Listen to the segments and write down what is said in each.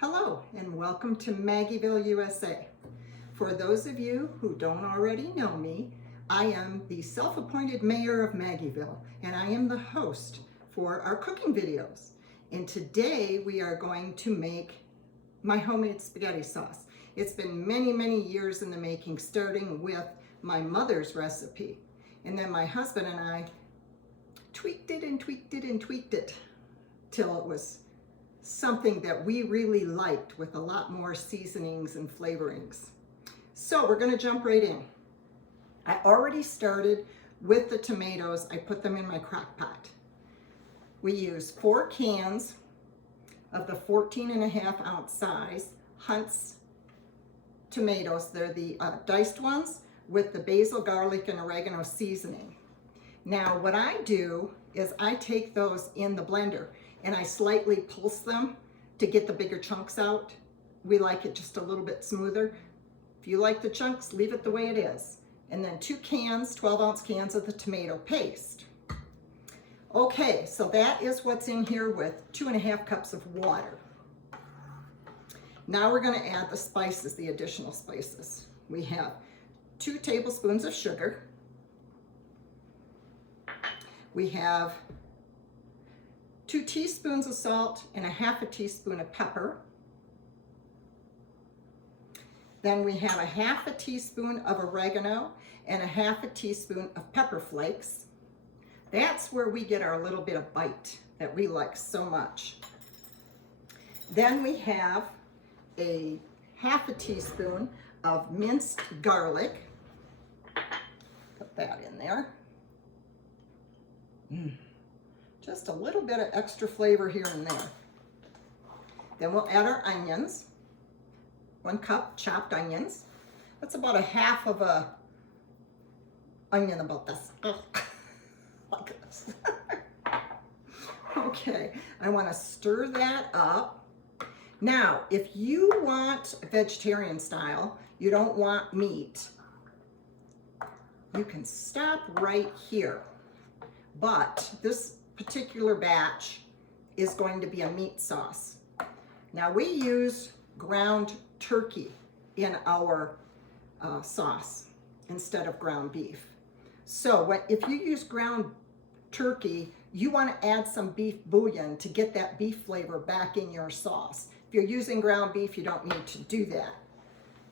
Hello and welcome to Maggieville, USA. For those of you who don't already know me, I am the self-appointed mayor of Maggieville and I am the host for our cooking videos. And today we are going to make my homemade spaghetti sauce. It's been many years in the making, starting with my mother's recipe. And then my husband and I tweaked it and tweaked it and tweaked it till it was something that we really liked with a lot more seasonings and flavorings. So we're going to jump right in. I already started with the tomatoes. I put them in my crock pot. We use 4 cans of the 14.5 ounce size Hunt's tomatoes. They're the diced ones with the basil, garlic, and oregano seasoning. Now what I do is I take those in the blender and I slightly pulse them to get the bigger chunks out. We like it just a little bit smoother. If you like the chunks, leave it the way it is. And then 2 cans, 12-ounce cans of the tomato paste. Okay, so that is what's in here with 2.5 cups of water. Now we're going to add the spices, the additional spices. We have 2 tablespoons of sugar. We have 2 teaspoons of salt and 1/2 teaspoon of pepper. Then we have 1/2 teaspoon of oregano and 1/2 teaspoon of pepper flakes. That's where we get our little bit of bite that we like so much. Then we have a 1/2 teaspoon of minced garlic. Put that in there. Just a little bit of extra flavor here and there. Then we'll add our onions. 1 cup chopped onions. That's about 1/2 of a onion, about this. Like this. Okay, I want to stir that up. Now, if you want vegetarian style, you don't want meat, you can stop right here. But this particular batch is going to be a meat sauce. Now we use ground turkey in our sauce instead of ground beef. So if you use ground turkey, you want to add some beef bouillon to get that beef flavor back in your sauce. If you're using ground beef, you don't need to do that.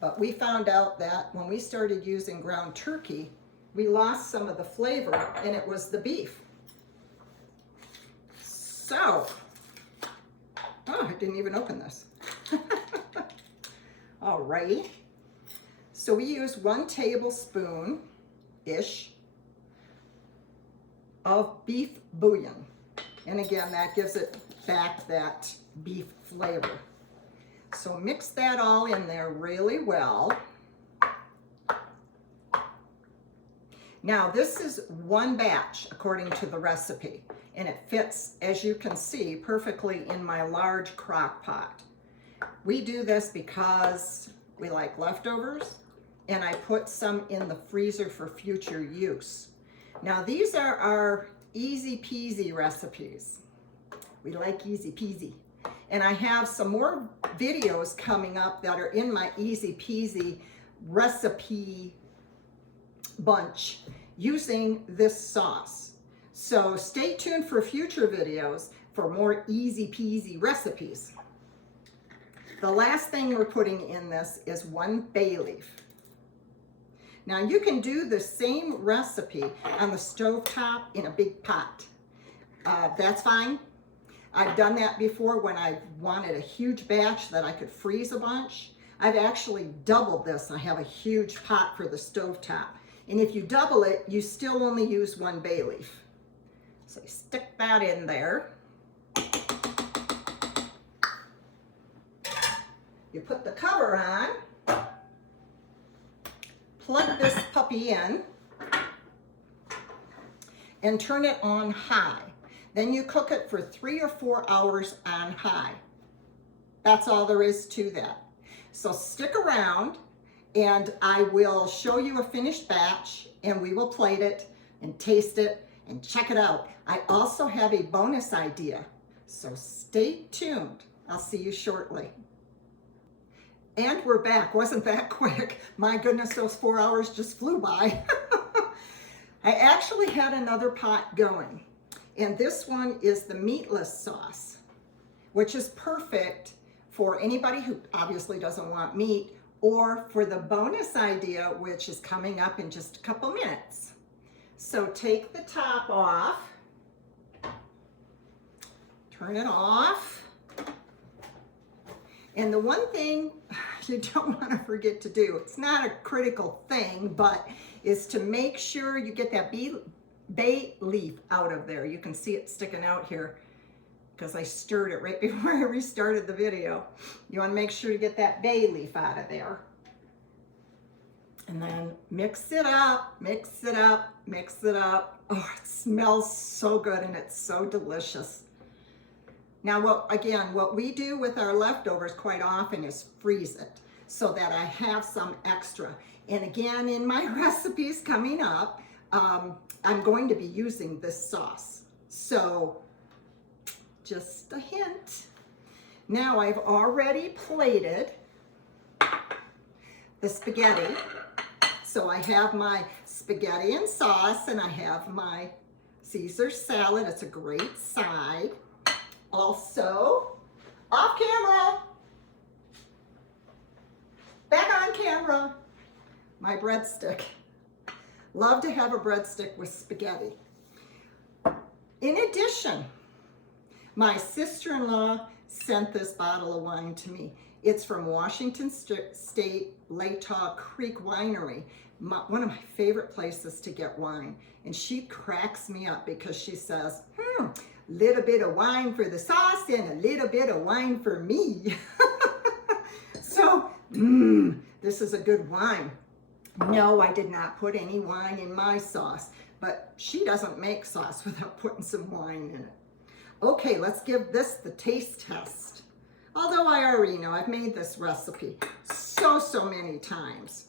But we found out that when we started using ground turkey, we lost some of the flavor, and it was the beef. So, oh, I didn't even open this. Alrighty. So we use 1 tablespoon-ish of beef bouillon. And again, that gives it back that beef flavor. So mix that all in there really well. Now this is 1 batch according to the recipe, and it fits, as you can see, perfectly in my large crock pot. We do this because we like leftovers, and I put some in the freezer for future use. Now these are our easy peasy recipes. We like easy peasy. And I have some more videos coming up that are in my easy peasy recipe bunch using this sauce. So stay tuned for future videos for more easy peasy recipes. The last thing we're putting in this is 1 bay leaf. Now you can do the same recipe on the stovetop in a big pot. That's fine. I've done that before when I wanted a huge batch that I could freeze a bunch. I've actually doubled this. I have a huge pot for the stovetop. And if you double it, you still only use 1 bay leaf. So you stick that in there. You put the cover on. Plug this puppy in. And turn it on high. Then you cook it for 3 or 4 hours on high. That's all there is to that. So stick around, and I will show you a finished batch, and we will plate it and taste it and check it out. I also have a bonus idea, so stay tuned. I'll see you shortly. And we're back. Wasn't that quick? My goodness, those 4 hours just flew by. I actually had another pot going, and this one is the meatless sauce, which is perfect for anybody who obviously doesn't want meat, or for the bonus idea, which is coming up in just a couple minutes. So take the top off, turn it off. And the one thing you don't want to forget to do, it's not a critical thing, but is to make sure you get that bay leaf out of there. You can see it sticking out here because I stirred it right before I restarted the video. You want to make sure you get that bay leaf out of there. And then mix it up, mix it up, mix it up. Oh, it smells so good and it's so delicious. Now, what we do with our leftovers quite often is freeze it so that I have some extra. And again, in my recipes coming up, I'm going to be using this sauce. So just a hint. Now I've already plated the spaghetti. So I have my spaghetti and sauce, and I have my Caesar salad. It's a great side. Also, off camera, back on camera, my breadstick. Love to have a breadstick with spaghetti. In addition, my sister-in-law sent this bottle of wine to me. It's from Washington State Latah Creek Winery, one of my favorite places to get wine. And she cracks me up because she says, little bit of wine for the sauce and a little bit of wine for me. So, this is a good wine. No, I did not put any wine in my sauce, but she doesn't make sauce without putting some wine in it. Okay, let's give this the taste test. Although I already know, I've made this recipe so many times.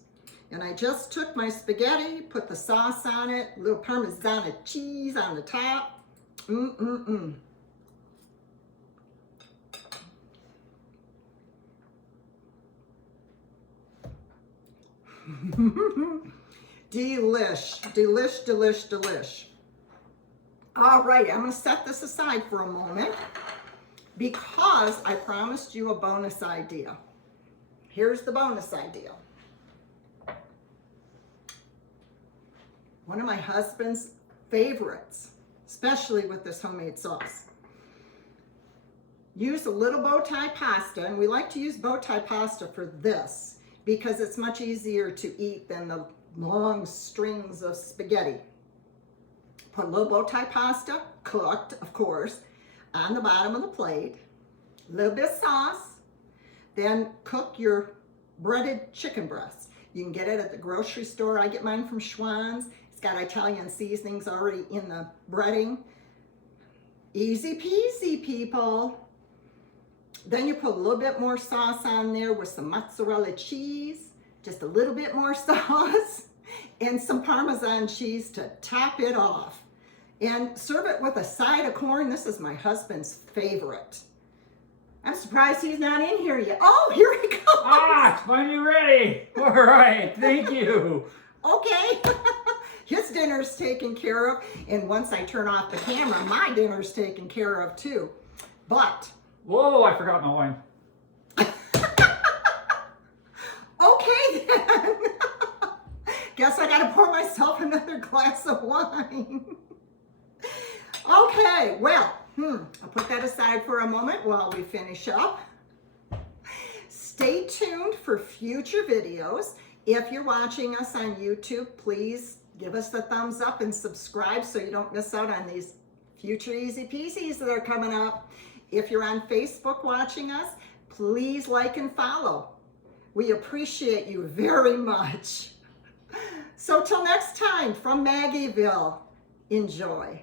And I just took my spaghetti, put the sauce on it, a little Parmesan cheese on the top. Delish, delish, delish, delish. All right, I'm gonna set this aside for a moment because I promised you a bonus idea. Here's the bonus idea. One of my husband's favorites, especially with this homemade sauce. Use a little bow tie pasta, and we like to use bow tie pasta for this because it's much easier to eat than the long strings of spaghetti. Put a little bow tie pasta, cooked, of course, on the bottom of the plate. A little bit of sauce. Then cook your breaded chicken breasts. You can get it at the grocery store. I get mine from Schwann's. It's got Italian seasonings already in the breading. Easy peasy, people. Then you put a little bit more sauce on there with some mozzarella cheese, just a little bit more sauce, and some Parmesan cheese to top it off. And serve it with a side of corn. This is my husband's favorite. I'm surprised he's not in here yet. Oh, here he comes. Ah, it's finally ready. All right, thank you. Okay. His dinner's taken care of. And once I turn off the camera, my dinner's taken care of too. But. Whoa, I forgot my wine. Okay then. Guess I gotta pour myself another glass of wine. Okay, well, I'll put that aside for a moment while we finish up. Stay tuned for future videos. If you're watching us on YouTube, please give us the thumbs up and subscribe so you don't miss out on these future easy peasies that are coming up. If you're on Facebook watching us, please like and follow. We appreciate you very much. So till next time, from Maggieville, enjoy.